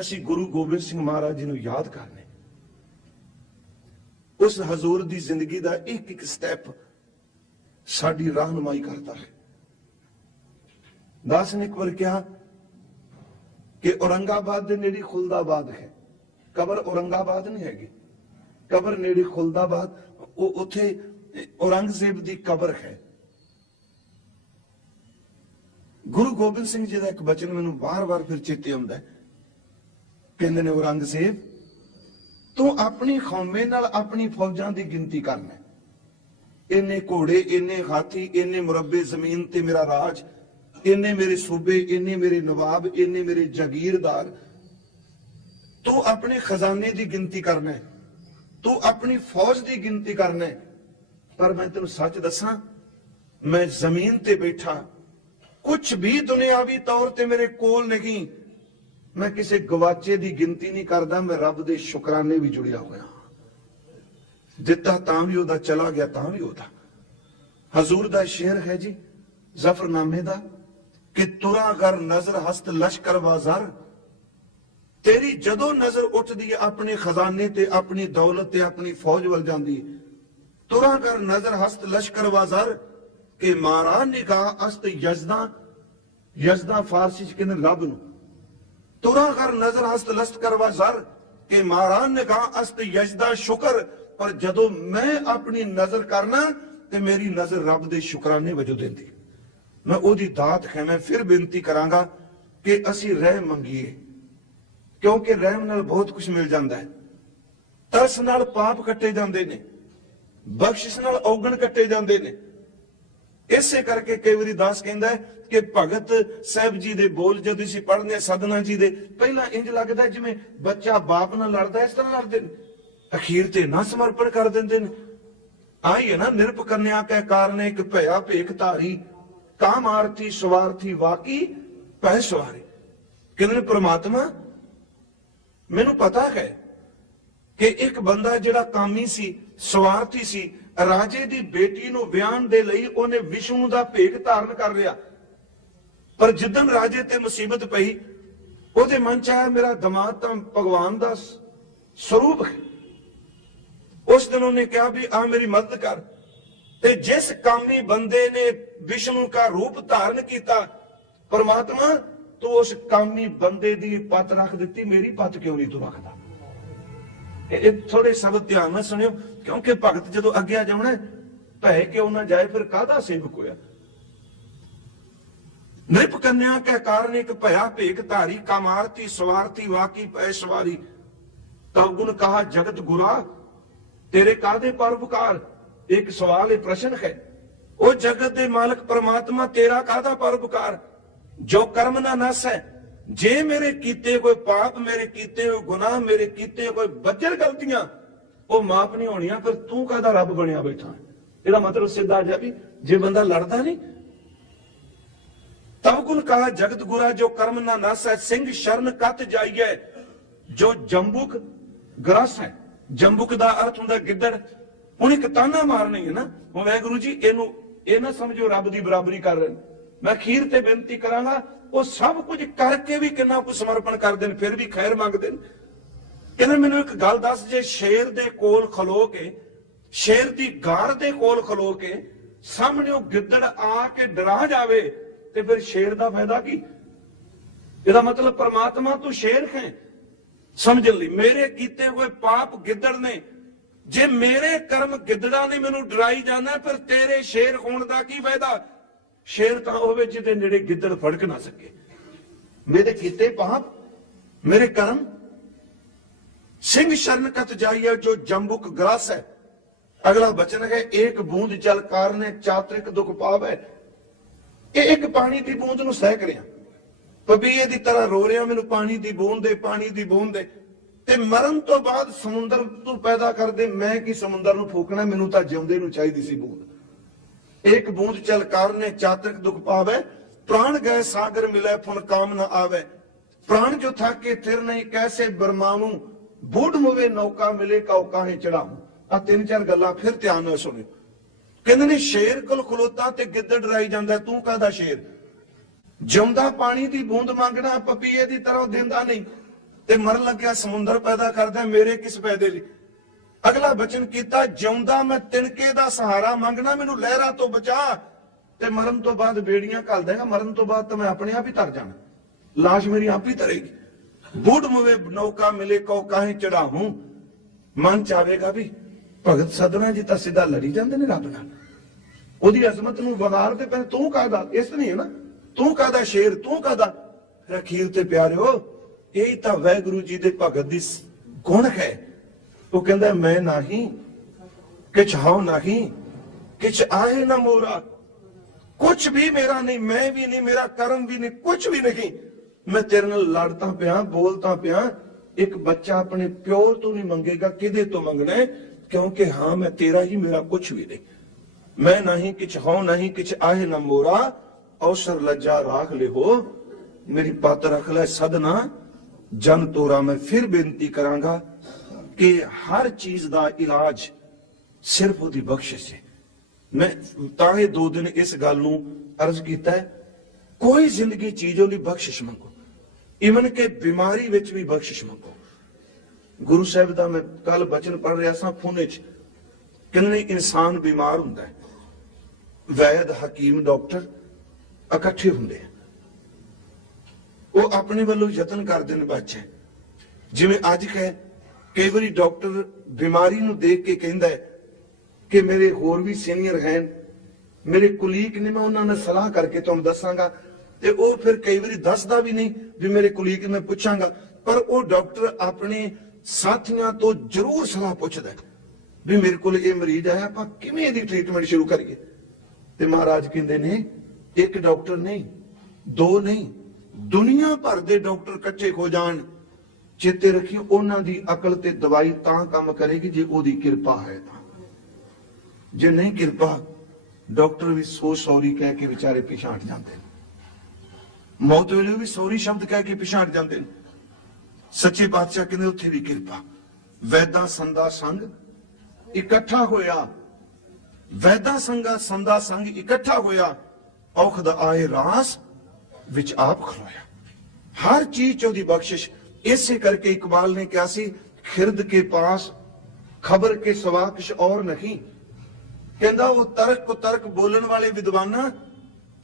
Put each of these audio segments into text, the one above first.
ਅਸੀਂ ਗੁਰੂ ਗੋਬਿੰਦ ਸਿੰਘ ਮਹਾਰਾਜ ਜੀ ਨੂੰ ਯਾਦ ਕਰਨੇ। ਉਸ ਹਜ਼ੂਰ ਦੀ ਜ਼ਿੰਦਗੀ ਦਾ ਇੱਕ ਇੱਕ ਸਟੈਪ ਸਾਡੀ ਰਾਹਨਮਾਈ ਕਰਦਾ ਹੈ। ਦਾਸ ਨੇ ਇੱਕ ਵਾਰ ਕਿਹਾ ਕਿ ਔਰੰਗਾਬਾਦ ਦੇ ਨੇੜੇ ਖੁਲਦਾਬਾਦ ਹੈ। ਕਬਰ ਔਰੰਗਾਬਾਦ ਨਹੀਂ ਹੈਗੀ। ਕਬਰ ਨੇੜੇ ਖੁਲਦਾਬਾਦ, ਉਹ ਉੱਥੇ ਔਰੰਗਜ਼ੇਬ ਦੀ ਕਬਰ ਹੈ। ਗੁਰੂ ਗੋਬਿੰਦ ਸਿੰਘ ਜੀ ਦਾ ਇੱਕ ਬਚਨ ਮੈਨੂੰ ਵਾਰ-ਵਾਰ ਫਿਰ ਚੇਤੇ ਆਉਂਦਾ ਹੈ। ਕਹਿੰਦੇ ਨੇ ਔਰੰਗਜ਼ੇਬ ਤੂੰ ਆਪਣੀ ਖੌਮੇ ਨਾਲ ਆਪਣੀ ਫੌਜਾਂ ਦੀ ਗਿਣਤੀ ਕਰਨਾ ਇੰਨੇ ਘੋੜੇ, ਇੰਨੇ ਹਾਥੀ, ਇੰਨੇ ਮੁਰੱਬੇ ਜ਼ਮੀਨ ਤੇ ਮੇਰਾ ਰਾਜ, ਇੰਨੇ ਮੇਰੇ ਸੂਬੇ, ਇੰਨੇ ਮੇਰੇ ਨਵਾਬ, ਇੰਨੇ ਮੇਰੇ ਜਾਗੀਰਦਾਰ। ਤੂੰ ਆਪਣੇ ਖਜ਼ਾਨੇ ਦੀ ਗਿਣਤੀ ਕਰਨਾ ਤੂੰ ਆਪਣੀ ਫੌਜ ਦੀ ਗਿਣਤੀ ਕਰਨਾ ਪਰ ਮੈਂ ਤੈਨੂੰ ਸੱਚ ਦੱਸਾਂ, ਮੈਂ ਜ਼ਮੀਨ ਤੇ ਬੈਠਾ। ਕੁਝ ਵੀ ਦੁਨਿਆਵੀ ਤੌਰ ਤੇ ਮੇਰੇ ਕੋਲ ਨਹੀਂ। ਮੈਂ ਕਿਸੇ ਗਵਾਚੇ ਦੀ ਗਿਣਤੀ ਨਹੀਂ ਕਰਦਾ, ਮੈਂ ਰੱਬ ਦੇ ਸ਼ੁਕਰਾਨੇ ਵੀ ਜੁੜਿਆ ਹੋਇਆ ਦਿੱਤਾ ਤਾਂ ਵੀ ਉਹਦਾ, ਚਲਾ ਗਿਆ ਤਾਂ ਵੀ ਉਹਦਾ। ਹਜ਼ੂਰ ਦਾ ਸ਼ੇਰ ਹੈ ਜੀ, ਜ਼ਫਰਨਾਮੇ ਦਾ, ਕਿ ਤੁਰਾ ਕਰ ਨਜ਼ਰ ਹਸਤ ਲਸ਼ਕਰ ਬਾਜ਼ਾਰ ਤੇਰੀ ਜਦੋਂ ਨਜ਼ਰ ਉੱਠਦੀ ਹੈ ਆਪਣੇ ਖਜ਼ਾਨੇ ਤੇ, ਆਪਣੀ ਦੌਲਤ ਤੇ, ਆਪਣੀ ਫੌਜ ਵੱਲ ਜਾਂਦੀ ਹੈ। ਤੁਰਾ ਕਰ ਨਜ਼ਰ ਹਸਤ ਲਸ਼ਕਰ ਬਾਜ਼ਾਰ ਕਿ ਮਾਰਾ ਨਿਗਾਹ ਅਸਤ ਯਜ਼ਦਾ ਯਜ਼ਦਾ ਫਾਰਸੀ ਚ ਕਹਿੰਦੇ ਰੱਬ ਨੂੰ? ਤੁਰਾ ਕਰ ਨਜ਼ਰ ਹਸਤ ਲਸ਼ਕਰ ਬਾਜ਼ਾਰ ਕਿ ਮਾਰਾ ਨਿਗਾਹ ਅਸਤ ਯਜ਼ਦਾ ਸ਼ੁਕਰ, ਪਰ ਜਦੋਂ ਮੈਂ ਆਪਣੀ ਨਜ਼ਰ ਕਰਨਾ, ਤੇ ਮੇਰੀ ਨਜ਼ਰ ਰੱਬ ਦੇ ਸ਼ੁਕਰਾਨੇ ਵਜੋਂ ਦਿੰਦੀ। ਮੈਂ ਉਹਦੀ ਦਾਤ ਹੈ ਮੈਂ ਫਿਰ ਬੇਨਤੀ ਕਰਾਂਗਾ ਕਿ ਅਸੀਂ ਰਹਿਮ ਮੰਗੀਏ, ਕਿਉਂਕਿ ਰਹਿਮ ਨਾਲ ਬਹੁਤ ਕੁਝ ਮਿਲ ਜਾਂਦਾ ਹੈ। ਤਰਸ ਨਾਲ ਪਾਪ ਕੱਟੇ ਜਾਂਦੇ ਨੇ, ਬਖਸ਼ਿਸ਼ ਨਾਲ ਔਗਣ ਕੱਟੇ ਜਾਂਦੇ ਨੇ ਇਸੇ ਕਰਕੇ ਕਈ ਵਾਰੀ ਦਾਸ ਕਹਿੰਦਾ ਕਿ ਭਗਤ ਸਾਹਿਬ ਜੀ ਦੇ ਬੋਲ ਜਦ ਅਸੀਂ ਪੜ੍ਹਦੇ ਸਦਨਾ ਜੀ ਦੇ, ਪਹਿਲਾਂ ਇੰਜ ਲੱਗਦਾ ਜਿਵੇਂ ਬੱਚਾ ਬਾਪ ਨਾਲ ਲੜਦਾ ਇਸ ਤਰ੍ਹਾਂ ਲੜਦੇ ਨੇ। ਅਖੀਰ ਤੇ ਨਾ ਸਮਰਪਣ ਕਰ ਦਿੰਦੇ ਨੇ। ਆਈ ਹੈ ਨਾ, ਨਿਰਪ ਕੰਨਿਆ ਕੈ ਕਾਰਨ ਇੱਕ ਭਇਆ ਭੇਖ ਧਾਰੀ, ਕਾਮ ਆਰਤੀ ਸਵਾਰਥੀ ਵਾਕੀ ਪੈ ਸਵਾਰੀ। ਕਹਿੰਦੇ ਨੇ, ਪ੍ਰਮਾਤਮਾ, ਮੈਨੂੰ ਪਤਾ ਹੈ ਕਿ ਇੱਕ ਬੰਦਾ ਜਿਹੜਾ ਕਾਮੀ ਸੀ, ਸਵਾਰਥੀ ਸੀ ਰਾਜੇ ਦੀ ਬੇਟੀ ਨੂੰ ਵਿਆਹਣ ਦੇ ਲਈ ਉਹਨੇ ਵਿਸ਼ਨੂੰ ਦਾ ਭੇਖ ਧਾਰਨ ਕਰ ਲਿਆ। ਪਰ ਜਿੱਦਨ ਰਾਜੇ ਤੇ ਮੁਸੀਬਤ ਪਈ, ਉਹਦੇ ਮਨ ਚ ਆਇਆ, ਮੇਰਾ ਦਿਮਾਗ ਤਾਂ ਭਗਵਾਨ ਦਾ ਸਰੂਪ ਹੈ। ਉਸ ਦਿਨ ਉਹਨੇ ਕਿਹਾ ਵੀ, ਆ ਮੇਰੀ ਮਦਦ ਕਰ। ਤੇ ਜਿਸ ਕਾਮੀ ਬੰਦੇ ਨੇ ਵਿਸ਼ਨੂੰ ਦਾ ਰੂਪ ਧਾਰਨ ਕੀਤਾ, ਪਰਮਾਤਮਾ, ਤੂੰ ਉਸ ਕਾਮੀ ਬੰਦੇ ਦੀ ਪਤ ਰੱਖ ਦਿੱਤੀ, ਮੇਰੀ ਪਤ ਕਿਉਂ ਨਹੀਂ ਤੂੰ ਰੱਖਦਾ? ਇਹ ਥੋੜੇ ਸ਼ਬਦ ਧਿਆਨ ਨਾਲ ਸੁਣਿਓ, ਕਿਉਂਕਿ ਭਗਤ ਜਦੋਂ ਅੱਗੇ ਜਾਣਾ, ਭੈ ਕਿਉਂ ਨਾ ਜਾਏ, ਫਿਰ ਕਾਹਦਾ ਸੇਵਕ ਹੋਇਆ? ਨਿਰਪ ਕੰਨਿਆ ਕੇ ਕਾਰਨ ਭਇਆ ਭੇਖ ਧਾਰੀ, ਕਮਾਰਤੀ ਸਵਾਰਤੀ ਵਾਕੀ ਪੈ ਸਵਾਰੀ। ਤਬ ਗੁਣ ਕਹਾ, ਜਗਤ ਗੁਰਾ, ਤੇਰੇ ਕਾਦੇ ਪਰਉਪਕਾਰ ਇੱਕ ਸਵਾਲ, ਇਹ ਪ੍ਰਸ਼ਨ ਹੈ। ਉਹ ਜਗਤ ਦੇ ਮਾਲਕ ਪਰਮਾਤਮਾ ਤੇਰਾ ਕਾਦਾ ਪਰਉਪਕਾਰ ਜੋ ਕਰਮ ਨਾ ਨਸ ਹੈ ਜੇ ਮੇਰੇ ਕੀਤੇ ਕੋਈ ਪਾਪ ਮੇਰੇ ਕੀਤੇ ਹੋਏ ਗੁਨਾਹ ਮੇਰੇ ਕੀਤੇ ਕੋਈ ਬੱਜਰ ਗਲਤੀਆਂ, ਉਹ ਮਾਫ ਨਹੀਂ ਹੋਣੀਆਂ, ਫਿਰ ਤੂੰ ਕਾਹਦਾ ਰੱਬ ਬਣਿਆ ਬੈਠਾ? ਇਹਦਾ ਮਤਲਬ ਸਿੱਧਾ ਜਿਹਾ ਵੀ ਜੇ ਬੰਦਾ ਲੜਦਾ ਨਹੀਂ, ਤਬ ਕਹਾ, ਜਗਤ ਗੁਰਾ ਜੋ ਕਰਮ ਨਾ ਨਸ ਹੈ ਸਿੰਘ ਸ਼ਰਨ ਕਤ ਜਾਈਏ ਜੋ ਜੰਬੁਕ ਗਰਸ। ਹੈ ਜੰਬੁਕ ਦਾ ਅਰਥ ਹੁੰਦਾ ਗਿੱਦੜ। ਉਹਨੇ ਕਤਾਨਾ ਮਾਰਨੀ ਹੈ ਨਾ, ਉਹ ਵਾਹਿਗੁਰੂ ਜੀ, ਇਹਨੂੰ ਇਹ ਨਾ ਸਮਝੋ ਰੱਬ ਦੀ ਬਰਾਬਰੀ ਕਰ ਰਹੇ ਨੇ। ਮੈਂ ਖੀਰ ਤੇ ਬੇਨਤੀ ਕਰਾਂਗਾ ਉਹ ਸਭ ਕੁਝ ਕਰਕੇ ਵੀ ਕਿੰਨਾ ਕੁ ਸਮਰਪਣ ਕਰਦੇ ਨੇ, ਫਿਰ ਵੀ ਖੈਰ ਮੰਗਦੇ ਨੇ। ਕਹਿੰਦੇ ਮੈਨੂੰ ਇੱਕ ਗੱਲ ਦੱਸ, ਜੇ ਸ਼ੇਰ ਦੇ ਕੋਲ ਖਲੋ ਕੇ, ਸ਼ੇਰ ਦੀ ਗਾਰ ਦੇ ਕੋਲ ਖਲੋ ਕੇ ਸਾਹਮਣੇ ਉਹ ਗਿੱਦੜ ਆ ਕੇ ਡਰਾ ਜਾਵੇ, ਤੇ ਫਿਰ ਸ਼ੇਰ ਦਾ ਫਾਇਦਾ ਕੀ? ਇਹਦਾ ਮਤਲਬ ਪ੍ਰਮਾਤਮਾ ਤੂੰ ਸ਼ੇਰ ਹੈ। ਸਮਝ ਲਈ, ਮੇਰੇ ਕੀਤੇ ਹੋਏ ਪਾਪ ਗਿੱਦੜ ਨੇ, ਜੇ ਮੇਰੇ ਕਰਮ ਗਿੱਦੜਾਂ ਨੇ ਮੈਨੂੰ ਡਰਾਈ ਜਾਣਾ, ਫਿਰ ਤੇਰੇ ਸ਼ੇਰ ਹੋਣ ਦਾ ਕੀ ਫਾਇਦਾ? ਸ਼ੇਰ ਤਾਂ ਹੋਵੇ ਜਿਹਦੇ ਨੇੜੇ ਗਿੱਦੜ ਫੜਕ ਨਾ ਸਕੇ। ਮੇਰੇ ਕੀਤੇ ਪਾਪ, ਮੇਰੇ ਕਰਮ। ਸਿੰਘ ਸ਼ਰਨ ਕਤ ਜਾਈਏ ਜੋ ਜੰਬੁਕ ਗ੍ਰਾਸ ਹੈ। ਅਗਲਾ ਬਚਨ ਹੈ ਇੱਕ ਬੂੰਦ ਜਲ ਕਾਰਨੇ ਚਾਤ੍ਰਿਕ ਦੁਖ ਹੈ। ਇਹ ਇੱਕ ਪਾਣੀ ਦੀ ਬੂੰਦ ਨੂੰ ਸਹਿਕ ਕਰਿਆ ਪਬੀਏ ਦੀ ਤਰ੍ਹਾਂ ਰੋ ਰਿਹਾ ਮੈਨੂੰ ਪਾਣੀ ਦੀ ਬੂੰਦ ਦੇ, ਪਾਣੀ ਦੀ ਬੂੰਦ ਦੇ। ਤੇ ਮਰਨ ਤੋਂ ਬਾਅਦ ਸਮੁੰਦਰ ਤੂੰ ਪੈਦਾ ਕਰਦੇ, ਮੈਂ ਕੀ ਸਮੁੰਦਰ ਨੂੰ ਫੂਕਣਾ, ਮੈਨੂੰ ਤਾਂ ਜਿਉਂਦੇ ਨੂੰ ਚਾਹੀਦੀ ਸੀ ਬੂੰਦ। ਇੱਕ ਬੂੰਦ ਚਲ ਕਾਰਨੇ ਚਾਤ੍ਰਿਕ ਦੁਖ ਪਾਵੈ, ਪ੍ਰਾਣ ਗਏ ਸਾਗਰ ਮਿਲੇ ਫੁਨ ਕਾਮ ਨਾ ਆਵੇ। ਪ੍ਰਾਣ ਜੋ ਥਾਕੇ ਥਿਰ ਨਹੀਂ, ਕੈਸੇ ਬਰਮਾਉ ਬੂਢ ਮੁਵੇ ਨੌਕਾ ਮਿਲੇ, ਕਉ ਚੜਾਉ ਆ ਤਿੰਨ ਚਾਰ ਗੱਲਾਂ ਫਿਰ ਧਿਆਨ ਨਾਲ ਸੁਣਿਓ। ਕਹਿੰਦੇ ਨੇ, ਸ਼ੇਰ ਕੋਲ ਖਲੋਤਾ ਤੇ ਗਿੱਦੜ ਡਰਾਈ ਜਾਂਦਾ, ਤੂੰ ਕਾਹਦਾ ਸ਼ੇਰ? ਜਿਉਂਦਾ ਪਾਣੀ ਦੀ ਬੂੰਦ ਮੰਗਣਾ, ਪਪੀਏ ਦੀ ਤਰ੍ਹਾਂ ਦਿੰਦਾ ਨਹੀਂ। ਤੇ ਮਰਨ ਲੱਗਿਆ, ਸਮੁੰਦਰ ਪੈਦਾ ਕਰਦਾ, ਮੇਰੇ ਕਿਸ ਫਾਇਦੇ ਲਈ? ਅਗਲਾ ਬਚਨ ਕੀਤਾ, ਜਿਉਂਦਾ ਮੈਂ ਤਿਣਕੇ ਦਾ ਸਹਾਰਾ ਮੰਗਣਾ, ਮੈਨੂੰ ਲਹਿਰਾਂ ਤੋਂ ਬਚਾ ਤੇ ਮਰਨ ਤੋਂ ਬਾਅਦ ਬੇੜੀਆਂ ਘੱਲ ਦੇਗਾ, ਮਰਨ ਤੋਂ ਬਾਅਦ ਤਾਂ ਮੈਂ ਆਪਣੇ ਆਪ ਹੀ ਤਰ ਜਾਣਾ। ਲਾਸ਼ ਮੇਰੀ ਆਪ ਹੀ ਤਰੇਗੀ। ਬੂੜ ਮੁਵੇ ਨੌਕਾ ਮਿਲੇ ਕੋ ਕਾਹੇ ਚੜਾਹੂੰ ਮਨ ਚਾਵੇਗਾ ਵੀ ਭਗਤ ਸਦਨਾ ਜੀ ਤਾਂ ਸਿੱਧਾ ਲੜੀ ਜਾਂਦੇ ਨੇ ਰੱਬ ਨਾਲ। ਉਹਦੀ ਅਜ਼ਮਤ ਨੂੰ ਵਗਾਰ ਤੇ ਪਏ ਤੂੰ ਕਾਹਦਾ? ਇਸ ਨਹੀਂ ਹੈ ਨਾ? ਤੂੰ ਕਾਹਦਾ ਸ਼ੇਰ? ਤੂੰ ਕਾਹਦਾ? ਰਖੀਰ ਅਖੀਰ ਤੇ ਪਿਆਰਿਓ, ਇਹ ਤਾਂ ਵੈਗੁਰੂ ਜੀ ਦੇ ਭਗਤ ਦੀ ਗੁਣ ਹੈ। ਉਹ ਕਹਿੰਦਾ, ਮੈਂ ਨਹੀਂ, ਕਿਛ ਹਾਉ ਨਹੀਂ, ਕਿਛ ਆਏ ਨਾ ਮੋਰਾ। ਕੁਛ ਵੀ ਮੇਰਾ ਨਹੀਂ, ਮੈਂ ਵੀ ਨਹੀਂ, ਮੇਰਾ ਕਰਮ ਵੀ ਨਹੀਂ, ਕੁਛ ਵੀ ਨਹੀਂ। ਮੈਂ ਤੇਰੇ ਨਾਲ ਲੜਦਾ ਪਿਆ, ਬੋਲਦਾ ਪਿਆ। ਇੱਕ ਬੱਚਾ ਆਪਣੇ ਪਿਓ ਤੋਂ ਨਹੀਂ ਮੰਗੇਗਾ, ਕਿਹਦੇ ਤੋਂ ਮੰਗਣਾ ਕਿਉਂਕਿ ਹਾਂ, ਮੈਂ ਤੇਰਾ ਹੀ, ਮੇਰਾ ਕੁਛ ਵੀ ਨਹੀਂ। ਮੈਂ ਨਹੀਂ, ਕਿਛ ਹਉ ਨਹੀਂ, ਕਿਛ ਆਏ ਨਾ ਮੋਰਾ। ਔਸਰ ਲੱਜਾ ਰਾਖ ਲਿਹੋ। ਮੇਰੀ ਪੱਤ ਰੱਖ ਲੈ ਸਦਨਾ। ਜਨ ਤੋਰਾ ਮੈਂ ਫਿਰ ਬੇਨਤੀ ਕਰਾਂਗਾ। ਕਿ ਹਰ ਚੀਜ਼ ਦਾ ਇਲਾਜ ਸਿਰਫ ਉਹਦੀ ਬਖਸ਼ਿਸ਼ ਹੈ। ਮੈਂ ਤਾਂ ਇਹ ਦੋ ਦਿਨ ਇਸ ਗੱਲ ਨੂੰ ਅਰਜ਼ ਕੀਤਾ ਹੈ, ਕੋਈ ਜ਼ਿੰਦਗੀ ਚੀਜ਼ ਉਹਦੀ ਬਖਸ਼ਿਸ਼ ਮੰਗੋ। ਇਵਨ ਕਿ ਬਿਮਾਰੀ ਵਿੱਚ ਵੀ ਬਖਸ਼ਿਸ਼ ਮੰਗੋ। ਗੁਰੂ ਸਾਹਿਬ ਦਾ ਮੈਂ ਕੱਲ ਬਚਨ ਪੜ੍ਹ ਰਿਹਾ ਸਾਂ ਫੋਨੇ 'ਚ। ਕਿੰਨੇ ਇਨਸਾਨ ਬਿਮਾਰ ਹੁੰਦਾ ਹੈ। ਵੈਦ, ਹਕੀਮ, ਡਾਕਟਰ ਇਕੱਠੇ ਹੁੰਦੇ ਆ। ਉਹ ਆਪਣੇ ਵੱਲੋਂ ਯਤਨ ਕਰਦੇ ਨੇ ਬੱਚੇ। ਜਿਵੇਂ ਅੱਜ ਕਹੇ ਕਈ ਵਾਰੀ ਡਾਕਟਰ ਬਿਮਾਰੀ ਨੂੰ ਦੇਖ ਕੇ ਕਹਿੰਦਾ ਹੈ ਕਿ ਮੇਰੇ ਹੋਰ ਵੀ ਸੀਨੀਅਰ ਹਨ, ਮੇਰੇ ਕੁਲੀਗ ਨੇ ਮੈਂ ਉਹਨਾਂ ਨਾਲ ਸਲਾਹ ਕਰਕੇ ਤੁਹਾਨੂੰ ਦੱਸਾਂਗਾ ਤੇ ਉਹ ਫਿਰ ਕਈ ਵਾਰੀ ਦੱਸਦਾ ਵੀ ਨਹੀਂ ਵੀ ਮੇਰੇ ਕੁਲੀਗ ਮੈਂ ਪੁੱਛਾਂਗਾ, ਪਰ ਉਹ ਡਾਕਟਰ ਆਪਣੇ ਸਾਥੀਆਂ ਤੋਂ ਜ਼ਰੂਰ ਸਲਾਹ ਪੁੱਛਦਾ ਵੀ ਮੇਰੇ ਕੋਲ ਇਹ ਮਰੀਜ਼ ਆਇਆ, ਆਪਾਂ ਕਿਵੇਂ ਇਹਦੀ ਟ੍ਰੀਟਮੈਂਟ ਸ਼ੁਰੂ ਕਰੀਏ? ਤੇ ਮਹਾਰਾਜ ਕਹਿੰਦੇ ਨੇ, ਇੱਕ ਡਾਕਟਰ ਨਹੀਂ, ਦੋ ਨਹੀਂ, ਦੁਨੀਆ ਭਰ ਦੇ ਡਾਕਟਰ ਇਕੱਠੇ ਹੋ ਜਾਣ। ਚੇਤੇ ਰੱਖਿਓ ਉਹਨਾਂ ਦੀ ਅਕਲ ਤੇ ਦਵਾਈ ਤਾਂ ਕੰਮ ਕਰੇਗੀ ਜੇ ਉਹਦੀ ਕਿਰਪਾ ਹੈ ਤਾਂ। ਜੇ ਨਹੀਂ ਕਿਰਪਾ, ਡਾਕਟਰ ਵੀ ਸੋ ਸੌਰੀ ਕਹਿ ਕੇ ਵਿਚਾਰੇ ਪਿਛਾੜ ਜਾਂਦੇ ਨੇ। ਮੌਤ ਵੇਲੇ ਵੀ ਸੌਰੀ ਸ਼ਬਦ ਕਹਿ ਕੇ ਪਿਛਾਂ ਜਾਂਦੇ ਨੇ। ਸੱਚੇ ਪਾਤਸ਼ਾਹ ਕਹਿੰਦੇ ਉੱਥੇ ਵੀ ਕਿਰਪਾ। ਵੈਦਾ ਸੰਦਾ ਸੰਗ ਇਕੱਠਾ ਹੋਇਆ। ਵੈਦਾ ਸੰਗਾ ਸੰਦਾ ਸੰਗ ਇਕੱਠਾ ਹੋਇਆ। ਔਖਦ ਆਏ ਰਾਸ ਵਿੱਚ ਆਪ ਖਲੋਇਆ। ਹਰ ਚੀਜ਼ ਚ ਉਹਦੀ ਬਖਸ਼ਿਸ਼ ਇਸੇ ਕਰਕੇ ਇਕਬਾਲ ਨੇ ਕਿਹਾ ਸੀ, ਖਿਰਦ ਕੇ ਪਾਸ ਖਬਰ ਕੇ ਸਵਾ ਕੁਛ ਔਰ ਨਹੀਂ। ਕਹਿੰਦਾ, ਉਹ ਤਰਕ ਕੋ ਤਰਕ ਬੋਲਣ ਵਾਲੇ ਵਿਦਵਾਨਾਂ,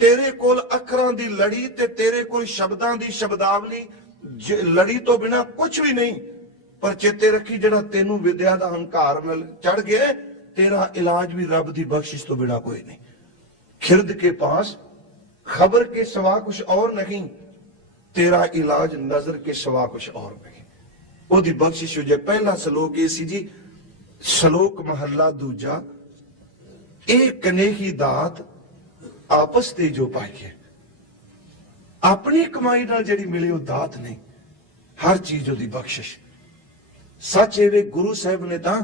ਤੇਰੇ ਕੋਲ ਅੱਖਰਾਂ ਦੀ ਲੜੀ ਤੇ ਤੇਰੇ ਕੋਲ ਸ਼ਬਦਾਂ ਦੀ ਸ਼ਬਦਾਵਲੀ ਲੜੀ ਤੋਂ ਬਿਨਾ ਕੁਝ ਵੀ ਨਹੀਂ, ਪਰ ਚੇਤੇ ਰੱਖੀ ਜਿਹੜਾ ਤੈਨੂੰ ਵਿਦਿਆ ਦਾ ਹੰਕਾਰ ਨਾਲ ਚੜ ਗਿਆ, ਤੇਰਾ ਇਲਾਜ ਵੀ ਰੱਬ ਦੀ ਬਖਸ਼ਿਸ਼ ਤੋਂ ਬਿਨਾ ਕੋਈ ਨਹੀਂ। ਖਿਰਦ ਕੇ ਪਾਸ ਖਬਰ ਕੇ ਸਵਾ ਕੁਛ ਔਰ ਨਹੀਂ ਤੇਰਾ ਇਲਾਜ ਨਜ਼ਰ ਕੇ ਸਵਾ ਕੁਛ ਔਰ ਨਹੀਂ ਉਹਦੀ ਬਖਸ਼ਿਸ਼ ਹੋ ਜਾਏ। ਪਹਿਲਾ ਸ਼ਲੋਕ ਇਹ ਸੀ ਜੀ, ਸ਼ਲੋਕ ਮਹੱਲਾ ਦੂਜਾ, ਇਹ ਕਨੇਹੀ ਦਾਤ ਆਪਸ ਤੇ ਜੋ ਪਾਈਏ ਆਪਣੀ ਕਮਾਈ ਨਾਲ ਜਿਹੜੀ ਮਿਲੀ ਉਹ ਦਾਤ ਨਹੀਂ। ਹਰ ਚੀਜ਼ ਉਹਦੀ ਬਖਸ਼ਿਸ਼। ਸੱਚ ਇਹ ਗੁਰੂ ਸਾਹਿਬ ਨੇ ਤਾਂ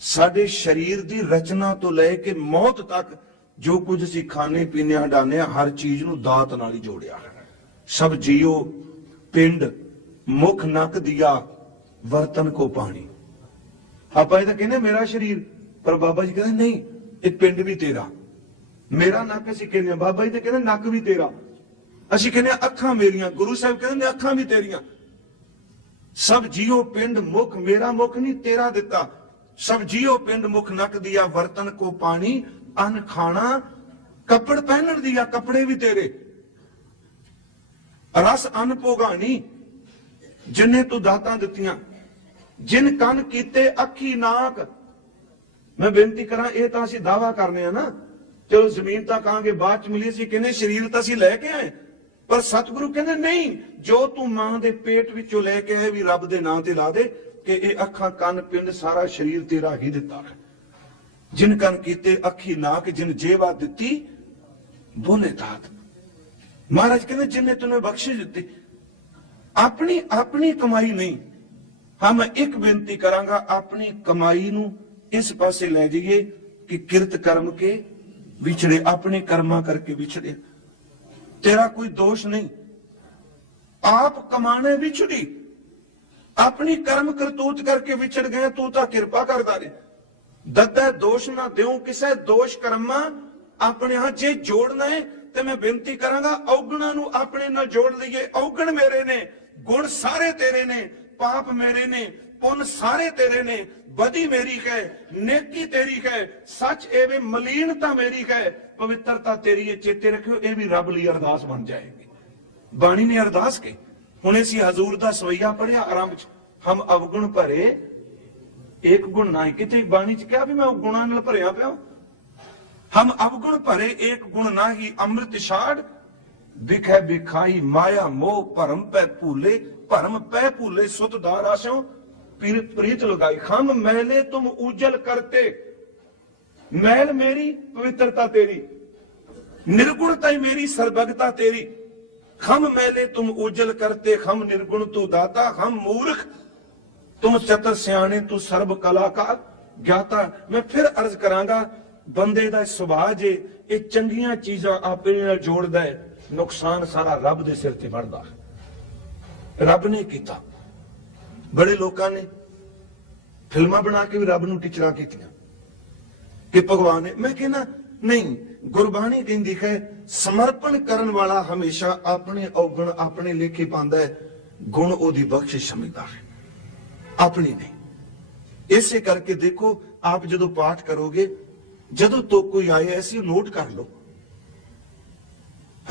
ਸਾਡੇ ਸਰੀਰ ਦੀ ਰਚਨਾ ਤੋਂ ਲੈ ਕੇ ਮੌਤ ਤੱਕ ਜੋ ਕੁਝ ਅਸੀਂ ਖਾਣੇ, ਪੀਣੇ ਹਟਾਣੇ ਹਰ ਚੀਜ਼ ਨੂੰ ਦਾਤ ਨਾਲ ਹੀ ਜੋੜਿਆ ਹੈ। ਸਭ ਜੀਓ ਪਿੰਡ ਮੁਖ ਨਕ ਦਿਆ ਵਰਤਨ ਕੋ ਪਾਣੀ। ਆਪਾਂ ਇਹ ਤਾਂ ਕਹਿੰਦੇ ਮੇਰਾ ਸਰੀਰ ਪਰ ਬਾਬਾ ਜੀ ਕਹਿੰਦੇ ਨਹੀਂ ਇਹ ਪਿੰਡ ਵੀ ਤੇਰਾ। ਮੇਰਾ ਨੱਕ ਅਸੀਂ ਕਹਿੰਦੇ ਹਾਂ, ਬਾਬਾ ਜੀ ਤੇ ਕਹਿੰਦੇ ਨੱਕ ਵੀ ਤੇਰਾ। ਅਸੀਂ ਕਹਿੰਦੇ ਹਾਂ, ਅੱਖਾਂ ਮੇਰੀਆਂ ਗੁਰੂ ਸਾਹਿਬ ਕਹਿੰਦੇ ਨੇ ਅੱਖਾਂ ਵੀ ਤੇਰੀਆਂ। ਸਭ ਜੀਓ ਪਿੰਡ ਮੁਖ ਮੇਰਾ ਮੁਖ ਨਹੀਂ ਤੇਰਾ ਦਿੱਤਾ। ਸਭ ਜੀਓ ਪਿੰਡ ਮੁਖ ਨਕ ਦਿਆ ਵਰਤਨ ਕੋ ਪਾਣੀ ਅਨ ਖਾਣਾ ਕੱਪੜ ਪਹਿਨਣ ਦਿਆ ਕੱਪੜੇ ਵੀ ਤੇਰੇ। ਰਸ ਅਨ ਭੋਗਾਣੀ ਜਿੰਨੇ ਤੂੰ ਦਾਤਾਂ ਦਿੱਤੀਆਂ, ਜਿਨ ਕੰਨ ਕੀਤੇ ਅੱਖੀ ਨਾਕ। ਮੈਂ ਬੇਨਤੀ ਕਰਾਂ, ਇਹ ਤਾਂ ਅਸੀਂ ਦਾਵਾ ਕਰਨੇ ਆ ਨਾ। ਚਲੋ ਜ਼ਮੀਨ ਤਾਂ ਕਹਾਂਗੇ, ਬਾਅਦ ਚ ਮਿਲੀ ਸੀ, ਕਹਿੰਦੇ ਸਰੀਰ ਤਾਂ ਅਸੀਂ ਲੈ ਕੇ ਆਏ। ਪਰ ਸਤਿਗੁਰੂ ਕਹਿੰਦੇ, ਨਹੀਂ, ਜੋ ਤੂੰ ਮਾਂ ਦੇ ਪੇਟ ਵਿੱਚੋਂ ਲੈ ਕੇ ਆਏ ਵੀ ਰੱਬ ਦੇ ਨਾਂ ਤੇ ਲਾ ਦੇ, ਕਿ ਇਹ ਅੱਖਾਂ, ਕੰਨ, ਪਿੰਡ ਸਾਰਾ ਸਰੀਰ ਤੇਰਾ ਹੀ ਦਿੱਤਾ ਜਿਨ ਕੰਨ ਕੀਤੇ ਅੱਖੀ ਨਾਕ, ਜਿਨ ਜੇਵਾ ਦਿੱਤੀ, ਬੋਲੇ ਦਾਤ ਮਹਾਰਾਜ ਕਹਿੰਦੇ, ਜਿੰਨੇ ਤੈਨੂੰ ਬਖਸ਼ਿਸ਼ ਦਿੱਤੀ, ਆਪਣੀ ਆਪਣੀ ਕਮਾਈ ਨਹੀਂ। ਹਾਂ, ਮੈਂ ਇੱਕ ਬੇਨਤੀ ਕਰਾਂਗਾ, ਆਪਣੀ ਕਮਾਈ ਨੂੰ ਇਸ ਪਾਸੇ ਲੈ ਜਾਈਏ ਕਿ ਕਿਰਤ ਕਰਮ ਕੇ ਵਿਛੜੇ, ਆਪਣੇ ਕਰਮਾਂ ਕਰਕੇ ਵਿਛੜੇ। ਤੇਰਾ ਕੋਈ ਦੋਸ਼ ਨਹੀਂ। ਆਪ ਕਮਾਣੇ ਵਿਛੜੀ, ਆਪਣੀ ਕਰਮ ਕਰਤੂਤ ਕਰਕੇ ਵਿਛੜ ਗਏ, ਤੂੰ ਤਾਂ ਕਿਰਪਾ ਕਰਦਾ ਰੇ ਦੱਦਾ ਦੋਸ਼ ਨਾ ਦਿਉ, ਕਿਸੇ ਦੋਸ਼ ਕਰਮਾਂ ਆਪਣੇ ਹੱਥ ਜੇ ਜੋੜਨਾ ਹੈ ਤੇ ਮੈਂ ਬੇਨਤੀ ਕਰਾਂਗਾ, ਔਗਣਾ ਨੂੰ ਆਪਣੇ ਨਾਲ ਜੋੜ ਲਈਏ। ਔਗਣ ਮੇਰੇ ਨੇ, ਗੁਣ ਸਾਰੇ ਤੇਰੇ ਨੇ, ਪਾਪ ਮੇਰੇ ਨੇ, ਪੁੰਨ ਸਾਰੇ ਤੇਰੇ ਨੇ ਬਦੀ ਮੇਰੀ ਹੈ ਨੇਕੀ ਤੇਰੀ ਹੈ ਸੱਚ ਐਵੇਂ ਮਲੀਨਤਾ ਮੇਰੀ ਹੈ ਪਵਿੱਤਰਤਾ ਤੇਰੀ ਹੈ ਚੇਤੇ ਰੱਖਿਓ, ਇਹ ਵੀ ਰੱਬ ਲਈ ਅਰਦਾਸ ਬਣ ਜਾਏਗੀ। ਬਾਣੀ ਨੇ ਅਰਦਾਸ ਕੀ ਹੁਣ ਅਸੀਂ ਹਜ਼ੂਰ ਦਾ ਸਵਈਆ ਪੜਿਆ ਆਰੰਭ ਚ, ਹਮ ਅਵਗੁਣ ਭਰੇ, ਇੱਕ ਗੁਣ ਨਾ ਕਿਤੇ ਬਾਣੀ ਚ ਕਿਹਾ ਵੀ ਮੈਂ ਗੁਣਾਂ ਨਾਲ ਭਰਿਆ ਪਿਆ ਹਮ ਅਵਗੁਣ ਭਰੇ ਇੱਕ ਗੁਣ ਨਾਹੀ ਅੰਮ੍ਰਿਤ ਛਾੜ ਵਿਖੈ ਵਿਖਾਈ ਮਾਇਆ ਮੋਹ ਭਰਮ ਪੈ ਭੂਲੇ ਭਰਮ ਪੈ ਭੂਲੇ ਸੁਤ ਦਾਰਾਸਿਓ ਪ੍ਰੀਤ ਲਗਾਈ ਖਮ ਮੈਲੇ ਤੁਮ ਉਜਲ ਕਰਤੇ ਮੈਲ ਮੇਰੀ ਪਵਿੱਤਰਤਾ ਤੇਰੀ ਨਿਰਗੁਣਤਾ ਹੀ ਮੇਰੀ ਸਰਬਗਤਾ ਤੇਰੀ ਖਮ ਮੈਲੇ ਤੁਮ ਉਜਲ ਕਰਤੇ ਖਮ ਨਿਰਗੁਣ ਤੂੰ ਦਾਤਾ ਹਮ ਮੂਰਖ ਤੁਮ ਚਤਰ ਸਿਆਣੇ ਤੂੰ ਸਰਬ ਕਲਾਕਾਰ ਗਿਆਤਾ ਮੈਂ ਫਿਰ ਅਰਜ਼ ਕਰਾਂਗਾ ਬੰਦੇ ਦਾ ਸੁਭਾਅ ਜੇ ਇਹ ਚੰਗੀਆਂ ਚੀਜ਼ਾਂ ਆਪਣੇ ਨਾਲ ਜੋੜਦਾ ਹੈ, ਨੁਕਸਾਨ ਸਾਰਾ ਰੱਬ ਦੇ ਸਿਰ ਤੇ ਵੜਦਾ ਰੱਬ ਨੇ ਕੀਤਾ। ਬੜੇ ਲੋਕਾਂ ਨੇ ਫਿਲਮਾਂ ਬਣਾ ਕੇ ਵੀ ਰੱਬ ਨੂੰ ਟਿਚਰਾਂ ਕੀਤੀਆਂ ਕਿ ਭਗਵਾਨ ਨੇ। ਮੈਂ ਕਹਿੰਦਾ, ਨਹੀਂ, ਗੁਰਬਾਣੀ ਕਹਿੰਦੀ ਹੈ, ਸਮਰਪਣ ਕਰਨ ਵਾਲਾ ਹਮੇਸ਼ਾ ਆਪਣੇ ਔਗਣ, ਆਪਣੇ ਲੇਖੇ ਪਾਉਂਦਾ ਹੈ, ਗੁਣ ਉਹਦੀ ਬਖਸ਼ਿਸ਼ ਸਮਝਦਾ ਹੈ। ਆਪਣੀ ਨਹੀਂ। ਇਸੇ ਕਰਕੇ ਦੇਖੋ, ਆਪ ਜਦੋਂ ਪਾਠ ਕਰੋਗੇ ਜਦੋਂ ਤੋਂ ਕੋਈ ਆਏ ਐਸੀ ਨੋਟ ਕਰ ਲਓ।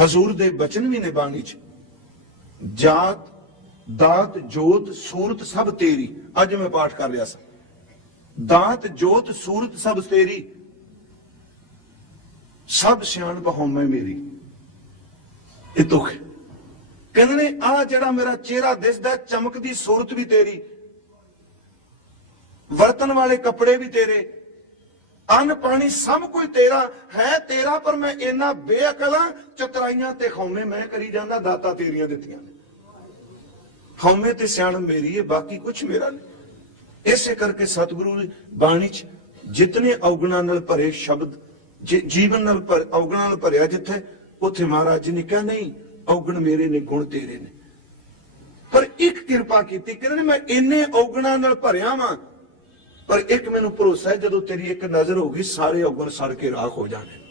ਹਜ਼ੂਰ ਦੇ ਬਚਨ ਵੀ ਨੇ ਬਾਣੀ ਚ। ਜਾਤ, ਦਾਤ, ਜੋਤ, ਸੂਰਤ ਸਭ ਤੇਰੀ। ਅੱਜ ਮੈਂ ਪਾਠ ਕਰ ਰਿਹਾ ਸੀ। ਦਾਤ, ਜੋਤ, ਸੂਰਤ ਸਭ ਤੇਰੀ। ਸਭ ਸਿਆਣ ਬਹੋਮੈ ਮੇਰੀ। ਇਹ ਤੁਖ ਕਹਿੰਦੇ ਨੇ ਆ ਜਿਹੜਾ ਮੇਰਾ ਚਿਹਰਾ ਦਿਸਦਾ ਚਮਕਦੀ ਸੂਰਤ ਵੀ ਤੇਰੀ। ਵਰਤਨ ਵਾਲੇ ਕੱਪੜੇ ਵੀ ਤੇਰੇ। ਅੰਨ ਪਾਣੀ ਸਭ ਕੁਝ ਤੇਰਾ ਹੈ ਤੇਰਾ, ਪਰ ਮੈਂ ਇੰਨਾ ਬੇਅਕਲਾਂ ਚਤਰਾਈਆਂ ਤੇ ਖੌਮੇ ਮੈਂ ਕਰੀ ਜਾਂਦਾ, ਦਾਤਾ ਤੇਰੀਆਂ ਦਿੱਤੀਆਂ ਨੇ। ਖੌਮੇ ਤੇ ਸਿਆਣ ਮੇਰੀ ਹੈ ਬਾਕੀ ਕੁਝ ਮੇਰਾ ਨਹੀਂ ਇਸੇ ਕਰਕੇ ਸਤਿਗੁਰੂ ਦੀ ਬਾਣੀ ਚ ਜਿਤਨੇ ਔਗਣਾਂ ਨਾਲ ਭਰੇ ਸ਼ਬਦ, ਜੀ- ਜੀਵਨ ਨਾਲ ਭਰ- ਔਗਣਾਂ ਨਾਲ ਭਰਿਆ ਜਿੱਥੇ, ਉੱਥੇ ਮਹਾਰਾਜ ਜੀ ਨੇ ਕਿਹਾ, ਨਹੀਂ, ਔਗਣ ਮੇਰੇ ਨੇ, ਗੁਣ ਤੇਰੇ ਨੇ। ਪਰ ਇੱਕ ਕਿਰਪਾ ਕੀਤੀ, ਕਹਿੰਦੇ ਨੇ, ਮੈਂ ਇੰਨੇ ਔਗਣਾਂ ਨਾਲ ਭਰਿਆ ਵਾਂ ਪਰ ਇੱਕ ਮੈਨੂੰ ਭਰੋਸਾ ਹੈ, ਜਦੋਂ ਤੇਰੀ ਇੱਕ ਨਜ਼ਰ ਹੋਗੀ ਸਾਰੇ ਔਗਣ ਸੜ ਕੇ ਰਾਖ ਹੋ ਜਾਣੇ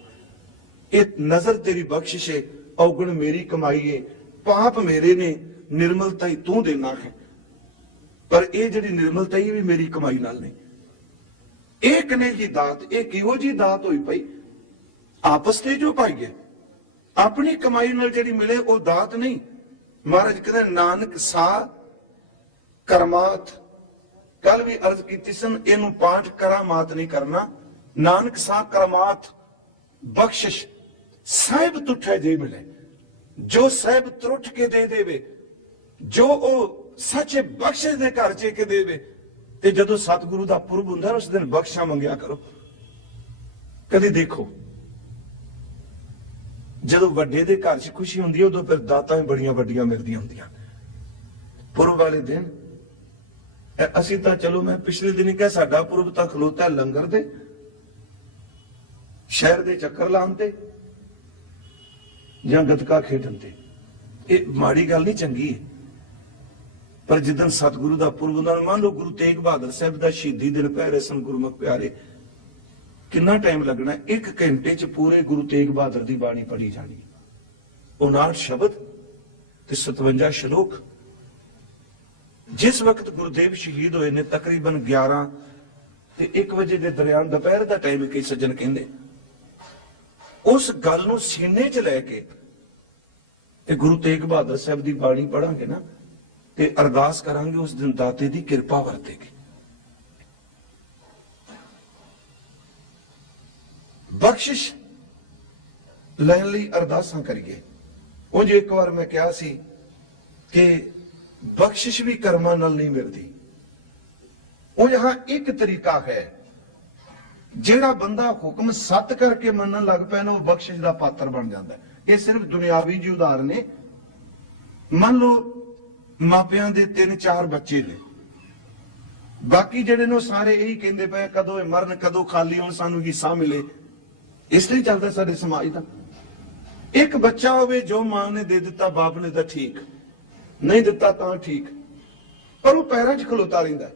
ਇਹ ਨਜ਼ਰ ਤੇਰੀ ਬਖਸ਼ਿਸ਼ ਹੈ, ਔਗਣ ਮੇਰੀ ਕਮਾਈ ਹੈ, ਪਾਪ ਮੇਰੇ ਨੇ, ਨਿਰਮਲਤਾ ਹੀ ਤੂੰ ਦੇਣਾ ਹੈ। ਪਰ ਇਹ ਜਿਹੜੀ ਨਿਰਮਲਤਾ ਹੀ ਵੀ ਮੇਰੀ ਕਮਾਈ ਨਾਲ ਨਹੀਂ। ਇਹ ਕਨੇ ਜੀ ਦਾਤ, ਇਹ ਕਿਹੋ ਜੀ ਦਾਤ ਹੋਈ ਪਈ? ਆਪਸ ਤੇ ਜੋ ਪਾਈਏ ਆਪਣੀ ਕਮਾਈ ਨਾਲ ਜਿਹੜੀ ਮਿਲੇ, ਉਹ ਦਾਤ ਨਹੀਂ। ਮਹਾਰਾਜ ਕਹਿੰਦੇ, ਨਾਨਕ ਸਾ ਕਰਮਾਤ ਕੱਲ ਵੀ ਅਰਜ਼ ਕੀਤੀ ਸਨ, ਇਹਨੂੰ ਪਾਠ ਕਰਾਮਾਤ ਨਹੀਂ ਕਰਨਾ। ਨਾਨਕ ਸਾ ਕਰਮਾਤ, ਬਖਸ਼ਿਸ਼, ਸਾਹਿਬ ਤੁਠੇ ਦੇ ਮਿਲੇ। ਜੋ ਸਾਹਿਬ ਤਰੁੱਠ ਕੇ ਦੇ ਦੇਵੇ, ਜੋ ਉਹ ਸੱਚੇ ਬਖਸ਼ਿਸ਼ ਦੇ ਘਰ ਚ ਕੇ ਦੇਵੇ, ਤੇ ਜਦੋਂ ਸਤਿਗੁਰੂ ਦਾ ਪੁਰਬ ਹੁੰਦਾ ਉਸ ਦਿਨ ਬਖਸ਼ਾ ਮੰਗਿਆ ਕਰੋ। ਕਦੇ ਦੇਖੋ, ਜਦੋਂ ਵੱਡੇ ਦੇ ਘਰ 'ਚ ਖੁਸ਼ੀ ਹੁੰਦੀ ਹੈ, ਉਦੋਂ ਫਿਰ ਦਾਤਾਂ ਵੀ ਬੜੀਆਂ ਵੱਡੀਆਂ ਮਿਲਦੀਆਂ ਹੁੰਦੀਆਂ। ਪੁਰਬ ਵਾਲੇ ਦਿਨ ਅਸੀਂ ਤਾਂ ਚਲੋ ਮੈਂ ਪਿਛਲੇ ਦਿਨ ਕਿਹਾ ਸਾਡਾ ਪੁਰਬ ਤਾਂ ਖਲੋਤਾ ਲੰਗਰ ਦੇ, ਸ਼ਹਿਰ ਦੇ ਚੱਕਰ ਲਾਉਣ ਤੇ, ਜਾਂ ਗਤਕਾ ਖੇਡਣ ਤੇ। ਇਹ ਮਾੜੀ ਗੱਲ ਨਹੀਂ, ਚੰਗੀ ਹੈ। ਪਰ ਜਿੱਦਨ ਸਤਿਗੁਰੂ ਦਾ ਪੁਰਬ ਨਾਲ ਮੰਨ ਲਓ ਗੁਰੂ ਤੇਗ ਬਹਾਦਰ ਸਾਹਿਬ ਦਾ ਸ਼ਹੀਦੀ ਦਿਨ ਪੈ ਰਹੇ ਸਨ, ਗੁਰਮੁਖ ਪਿਆਰੇ, ਕਿੰਨਾ ਟਾਈਮ ਲੱਗਣਾ? ਇੱਕ ਘੰਟੇ ਚ ਪੂਰੇ ਗੁਰੂ ਤੇਗ ਬਹਾਦਰ ਦੀ ਬਾਣੀ ਪੜ੍ਹੀ ਜਾਣੀ। 59 ਸ਼ਬਦ ਤੇ 57 ਸ਼ਲੋਕ। ਜਿਸ ਵਕਤ ਗੁਰਦੇਵ ਸ਼ਹੀਦ ਹੋਏ ਨੇ, ਤਕਰੀਬਨ 11 ਤੇ 1 ਵਜੇ ਦੇ ਦਰਿਆਨ ਦੁਪਹਿਰ ਦਾ ਟਾਈਮ ਕਈ ਸੱਜਣ ਕਹਿੰਦੇ, ਉਸ ਗੱਲ ਨੂੰ ਸੀਨੇ 'ਚ ਲੈ ਕੇ ਤੇ ਗੁਰੂ ਤੇਗ ਬਹਾਦਰ ਸਾਹਿਬ ਦੀ ਬਾਣੀ ਪੜਾਂਗੇ ਨਾ, ਤੇ ਅਰਦਾਸ ਕਰਾਂਗੇ, ਉਸ ਦਿਨ ਦਾਤੇ ਦੀ ਕਿਰਪਾ ਵਰਤੇਗੀ। ਬਖਸ਼ਿਸ਼ ਲੈਣ ਲਈ ਅਰਦਾਸਾਂ ਕਰੀਏ। ਉਹ ਜੇ ਇੱਕ ਵਾਰ ਮੈਂ ਕਿਹਾ ਸੀ ਕਿ ਬਖਸ਼ਿਸ਼ ਵੀ ਕਰਮਾਂ ਨਾਲ ਨਹੀਂ ਮਿਲਦੀ। ਉਹ ਯਹਾਂ ਇੱਕ ਤਰੀਕਾ ਹੈ। ਜਿਹੜਾ ਬੰਦਾ ਹੁਕਮ ਸੱਤ ਕਰਕੇ ਮੰਨਣ ਲੱਗ ਪਿਆ ਨਾ ਉਹ ਬਖਸ਼ਿਸ਼ ਦਾ ਪਾਤਰ ਬਣ ਜਾਂਦਾ ਇਹ ਸਿਰਫ ਦੁਨਿਆਵੀ ਜੀ ਉਦਾਹਰਨ ਨੇ। ਮੰਨ ਲਓ, ਮਾਪਿਆਂ ਦੇ ਤਿੰਨ ਚਾਰ ਬੱਚੇ ਨੇ। ਬਾਕੀ ਜਿਹੜੇ ਨੇ ਉਹ ਸਾਰੇ ਇਹੀ ਕਹਿੰਦੇ ਪਏ, ਕਦੋਂ ਇਹ ਮਰਨ, ਕਦੋਂ ਖਾਲੀ ਹੋਣ, ਸਾਨੂੰ ਹਿੱਸਾ ਮਿਲੇ। ਇਸ ਲਈ ਚੱਲਦਾ ਸਾਡੇ ਸਮਾਜ ਦਾ। ਇੱਕ ਬੱਚਾ ਹੋਵੇ, ਜੋ ਮਾਂ ਨੇ ਦੇ ਦਿੱਤਾ, ਬਾਪ ਨੇ ਤਾਂ ਠੀਕ। ਨਹੀਂ ਦਿੱਤਾ ਤਾਂ ਠੀਕ। ਪਰ ਉਹ ਪੈਰਾਂ 'ਚ ਖਲੋਤਾ ਰਹਿੰਦਾ।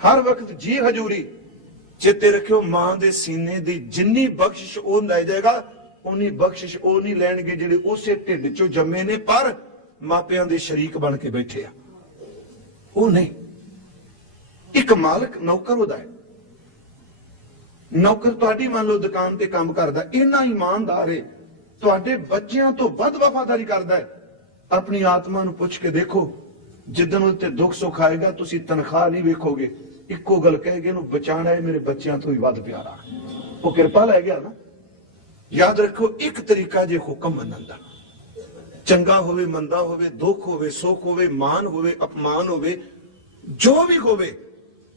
ਹਰ ਵਕਤ ਜੀ ਹਜੂਰੀ, ਚਿੱਤੇ ਰੱਖਿਓ ਮਾਂ ਦੇ ਸੀਨੇ ਦੀ ਜਿੰਨੀ ਬਖਸ਼ਿਸ਼ ਉਹ ਲੈ ਜਾਏਗਾ ਉਨੀ ਬਖਸ਼ਿਸ਼ ਉਹ ਨਹੀਂ ਲੈਣਗੇ ਜਿਹੜੇ ਉਸੇ ਢਿੱਡ 'ਚੋਂ ਜੰਮੇ ਨੇ, ਪਰ ਮਾਪਿਆਂ ਦੇ ਸ਼ਰੀਕ ਬਣ ਕੇ ਬੈਠੇ ਆ। ਉਹ ਨਹੀਂ। ਇੱਕ ਮਾਲਕ ਨੌਕਰ ਉਹਦਾ ਹੈ। ਨੌਕਰ ਤੁਹਾਡੀ ਮੰਨ ਲਓ ਦੁਕਾਨ ਤੇ ਕੰਮ ਕਰਦਾ, ਇੰਨਾ ਇਮਾਨਦਾਰ ਏ, ਤੁਹਾਡੇ ਬੱਚਿਆਂ ਤੋਂ ਵੱਧ ਵਫਾਦਾਰੀ ਕਰਦਾ ਹੈ। ਆਪਣੀ ਆਤਮਾ ਨੂੰ ਪੁੱਛ ਕੇ ਦੇਖੋ ਜਿੱਦਨ ਉਹਦੇ ਤੇ ਦੁੱਖ ਸੁੱਖ ਆਏਗਾ, ਤੁਸੀਂ ਤਨਖਾਹ ਨਹੀਂ ਵੇਖੋਗੇ। ਇੱਕੋ ਗੱਲ ਕਹੇਗੇ ਇਹਨੂੰ ਬਚਾਣਾ ਹੈ ਮੇਰੇ ਬੱਚਿਆਂ ਤੋਂ ਹੀ ਵੱਧ ਪਿਆਰਾ। ਉਹ ਕਿਰਪਾ ਲੈ ਗਿਆ ਨਾ। ਯਾਦ ਰੱਖੋ, ਇੱਕ ਤਰੀਕਾ ਜੇ ਹੁਕਮ ਮੰਨਣ ਦਾ। ਚੰਗਾ ਹੋਵੇ, ਮੰਦਾ ਹੋਵੇ, ਦੁੱਖ ਹੋਵੇ, ਸੁੱਖ ਹੋਵੇ ਮਾਨ ਹੋਵੇ, ਅਪਮਾਨ ਹੋਵੇ, ਜੋ ਵੀ ਹੋਵੇ,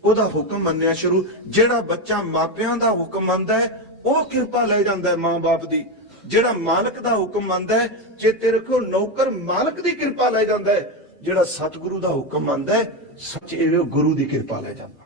ਉਹਦਾ ਹੁਕਮ ਮੰਨਿਆ ਸ਼ੁਰੂ। ਜਿਹੜਾ ਬੱਚਾ ਮਾਪਿਆਂ ਦਾ ਹੁਕਮ ਮੰਨਦਾ ਹੈ, ਉਹ ਕਿਰਪਾ ਲੈ ਜਾਂਦਾ ਹੈ ਮਾਂ-ਬਾਪ ਦੀ। ਜਿਹੜਾ ਮਾਲਕ ਦਾ ਹੁਕਮ ਮੰਨਦਾ ਹੈ, ਜੇ ਤੇਰੇ ਨੌਕਰ ਮਾਲਕ ਦੀ ਕਿਰਪਾ ਲੈ ਜਾਂਦਾ ਹੈ, ਜਿਹੜਾ ਸਤਿਗੁਰੂ ਦਾ ਹੁਕਮ ਮੰਨਦਾ ਹੈ, ਸੱਚੇ ਗੁਰੂ ਦੀ ਕਿਰਪਾ ਲੈ ਜਾਂਦਾ।